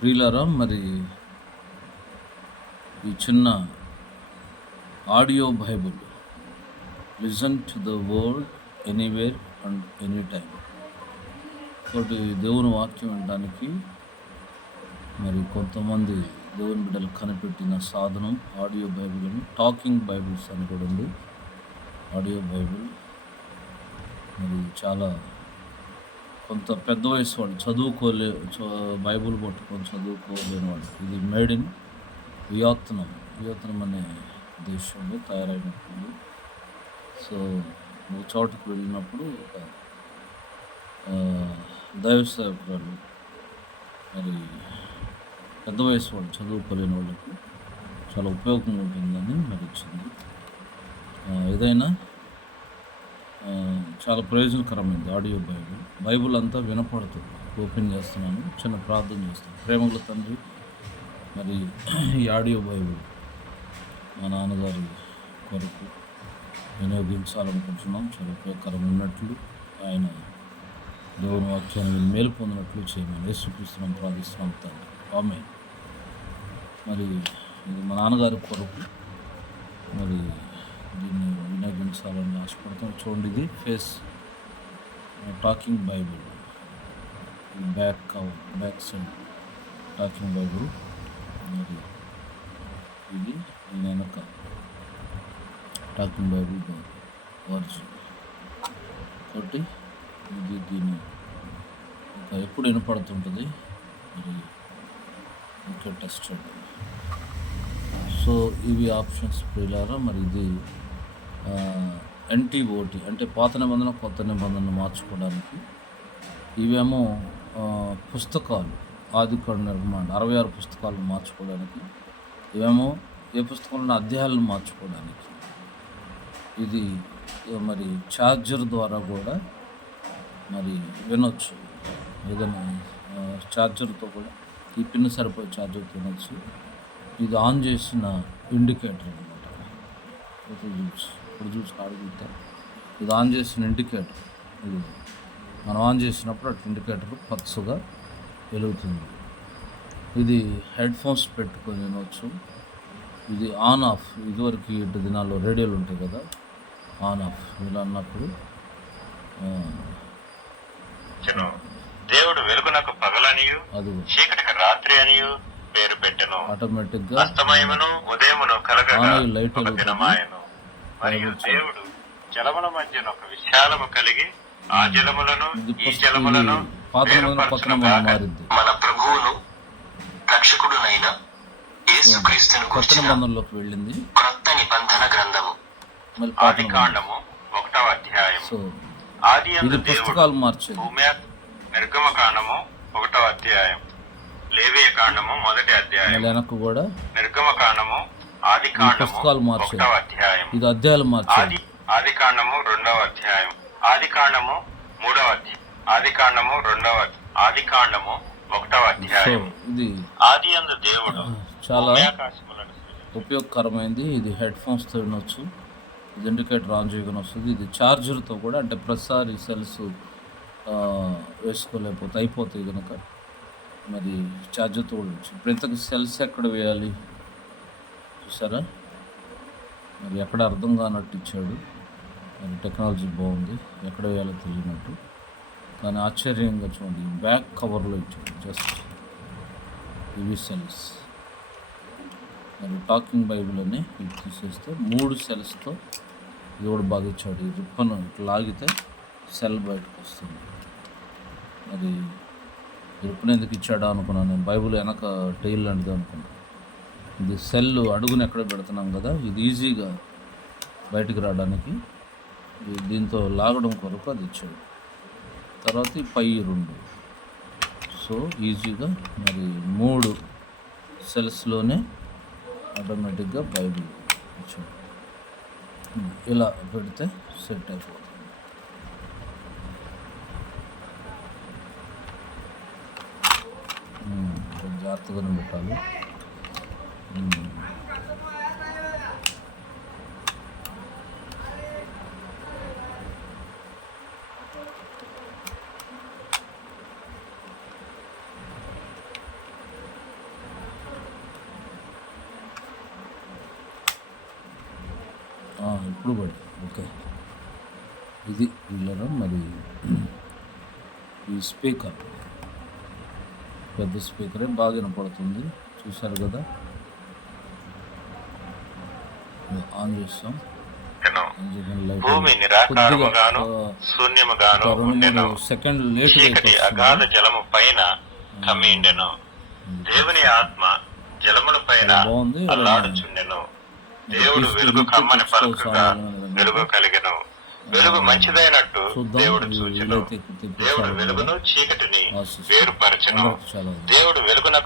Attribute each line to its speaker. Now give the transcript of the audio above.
Speaker 1: ప్రియులారా మరి ఈ చిన్న audio bible listen to the world anywhere and any time ఒకటి దేవుని వాక్యం వినడానికి మరి కొంతమంది దేవుని బిడ్డలు కనిపెట్టిన సాధనం ఆడియో బైబిల్ అని టాకింగ్ బైబిల్స్ అని కూడా ఉంది. ఆడియో బైబిల్ మరి చాలా కొంత పెద్ద వయసు వాళ్ళు చదువుకోలే చ- బైబిల్ పట్టుకొని చదువుకోలేని వాళ్ళు ఇది మేడ్ ఇన్ వియత్నం. వియత్నం అనే దేశంలో తయారైనప్పుడు సో ఒక చోటుకు వెళ్ళినప్పుడు ఒక దైవ సేవకురాలు మరి పెద్ద వయసు వాళ్ళు చదువుకోలేని వాళ్ళకి చాలా ఉపయోగంగా ఉంటుందని మరి ఇచ్చింది. ఏదైనా చాలా ప్రయోజనకరమైనది ఆడియో బైబిల్. బైబిల్ అంతా వినపడుతుంది. ఓపెన్ చేస్తున్నాను చిన్న ప్రార్థన చేస్తాను ప్రేమల తండ్రి మరి ఈ ఆడియో బైబుల్ మా నాన్నగారి కొరకు వినియోగించాలనుకుంటున్నాం. చాలా ఉపయోగకరమైనట్లు ఆయన దేవుని వాక్యాన్ని మేలు పొందినట్లు చేయమని యేసుక్రీస్తున్నాం ప్రార్థిస్తున్నాం తండ్రి. ఆమె మరి ఇది మా నాన్నగారి కొరకు మరి దీన్ని వినియోగించాలని ఆశపడతాం చూడండి ఇది face talking bible. Back cover back side talking bible. మరి ఇది దీని వెనక టాకింగ్ బైబుల్ వర్జన్ కాబట్టి ఇది దీన్ని ఒక ఎప్పుడు వినపడుతుంటుంది? మరి ఇంకా టెస్టెడ్ సో ఇవి ఆప్షన్స్ ప్రియులారా మరి ఇది ఎన్టీఓటి అంటే పాత నిబంధన కొత్త నిబంధనలు మార్చుకోవడానికి ఇవేమో పుస్తకాలు ఆదికాండ నిర్మాణం అరవై ఆరు పుస్తకాలు మార్చుకోవడానికి ఇవేమో ఏ పుస్తకంలో అధ్యాయాలను మార్చుకోవడానికి. ఇది మరి ఛార్జర్ ద్వారా కూడా మరి వినొచ్చు. ఏదైనా ఛార్జర్తో కూడా ఈ పిన్ సరిపోయే ఛార్జర్ తినొచ్చు ఇది ఆన్ చేసిన ఇండికేటర్ అనమాట ఇప్పుడు చూసి ఇప్పుడు చూసి అడుగుతా ఇది ఆన్ చేసిన ఇండికేటర్ ఇది మనం ఆన్ చేసినప్పుడు అటు ఇండికేటర్ పచ్చగా వెలుగుతుంది. ఇది హెడ్ ఫోన్స్ పెట్టుకొని వినవచ్చు ఇది ఆన్ ఆఫ్ ఇదివరకు ఇటు దినాల్లో రేడియోలు ఉంటాయి కదా ఆన్ ఆఫ్ ఇలా అన్నప్పుడు.
Speaker 2: దేవుడు వెలుగునకు పగలనియు
Speaker 1: అది
Speaker 2: చీకటికి రాత్రి అనియు పేరు పెట్టెను.
Speaker 1: ఆటోమేటిక్గా
Speaker 2: అస్తమయమును ఉదయమును
Speaker 1: అయ్యి లైట్ వెలుగుతుంది.
Speaker 2: మరియు దేవుడు జలముల మధ్యన ఒక విశాలము కలిగి ఆ జలములను ఈ జలములను
Speaker 3: మన ప్రభువును రక్షకుడునైన యేసుక్రీస్తును
Speaker 1: కొత్త నిబంధనలోకి వెళ్ళింది.
Speaker 3: క్రొత్త నిబంధన గ్రంథము.
Speaker 2: ఆది కాండము ఒకటవ అధ్యాయం ఆది
Speaker 1: ఇది
Speaker 2: అందు దేవుడు
Speaker 1: పుస్తకాలు మార్చేది
Speaker 2: భూమి నిర్గమ కాండము ఒకటవ అధ్యాయం లేవియ కాండము మొదటి అధ్యాయం
Speaker 1: కూడా.
Speaker 2: నిర్గమ కాండము
Speaker 1: పుస్తకాలు
Speaker 2: అధ్యాయం
Speaker 1: ఇది అధ్యాయాలు మార్చేది
Speaker 2: ఆది కాండము రెండవ అధ్యాయం. ఆది కాండము మూడవ అధ్యాయం. ఆది కాండము రెండవ ఆది కాండము ఒకటవ అధ్యాయం.
Speaker 1: ఇది
Speaker 2: ఆది అందు దేవుడు
Speaker 1: చాలా. ఉపయోగకరమైంది. ఇది హెడ్ ఫోన్స్తో వినొచ్చు ఇది ఇండికేటర్ ఆన్ చేయగానే వస్తుంది. ఇది ఛార్జర్తో కూడా అంటే ప్రతిసారి సెల్స్ వేసుకోలేకపోతే అయిపోతాయి కనుక. మరి ఛార్జర్తో కూడా ఇప్పుడు ఇంతకు సెల్స్ ఎక్కడ వేయాలి? చూసారా? మరి ఎక్కడ అర్థం కానట్టు ఇచ్చాడు. మరి టెక్నాలజీ బాగుంది. ఎక్కడ వేయాలో తెలియనట్టు. కానీ ఆశ్చర్యంగా చూడండి బ్యాక్ కవర్లో ఇచ్చాడు. జస్ట్ ఇవి సెల్స్. మరి టాకింగ్ బైబిల్ అని ఇది తీసేస్తే మూడు సెల్స్తో ఇది కూడా బాగా ఇచ్చాడు ఈ రిప్పను ఇట్లా లాగితే సెల్ బయటకు వస్తుంది. మరి రిప్పను రిప్పన్ ఎందుకు ఇచ్చాడా అనుకున్నాను నేను. బైబిల్ వెనక టైల్ లాంటిది అనుకున్నాను ఇది సెల్ అడుగుని ఎక్కడ పెడుతున్నాం కదా ఇది ఈజీగా బయటికి రావడానికి. దీంతో లాగడం కొరకు అది ఇచ్చాడు. తర్వాత ఈ పై రెండు. సో ఈజీగా మరి మూడు సెల్స్లోనే ఆటోమేటిక్గా బైబిల్ ఇచ్చాడు. ఇలా పెడితే సెట్ అయిపోతుంది. కొంచెం జాగ్రత్తగానే పెట్టాలి. ఇప్పుడు పడి ఓకే. ఇది వీళ్ళరా? మరి ఈ స్పీకర్. పెద్ద స్పీకరే బాగా వినపడుతుంది. చూశారు కదా? ఆన్ చేస్తాం.
Speaker 2: భూమి నిరాకారముగాను శూన్యముగాను ఉండెను.
Speaker 1: సెకండ్ లేట్
Speaker 2: చీకటి అగాధ జలము పైన కమ్మిండెను దేవుని ఆత్మ జలముల పైన. అల్లాడుచుండెను. దేవుడు వెలుగు కమ్మని పలుకుగా వెలుగు కలిగెను. వెలుగు మంచిదైనట్టు దేవుడు చూచెను దేవుడు వెలుగును చీకటిని. వేరుపరచెను. దేవుడు వెలుగునకు